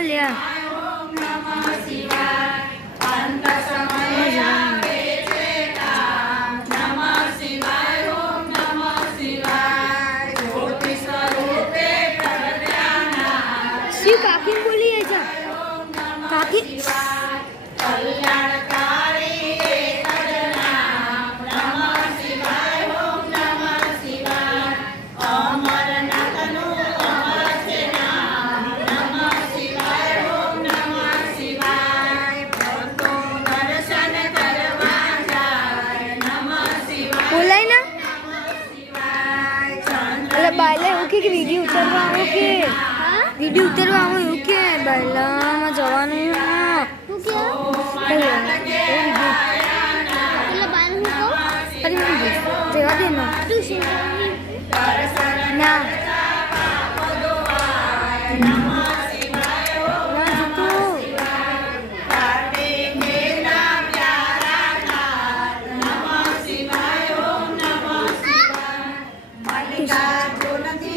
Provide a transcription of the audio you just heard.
લ્યા શિવ કાકી બોલીએ છે કાકી બોલાય ના એટલે બાયલા એવું કે વિડીયો ઉતારવા આવો કે વિડીયો ઉતારવા આવો એવું કે બાયલામાં જવાનું અરે જવા દે ના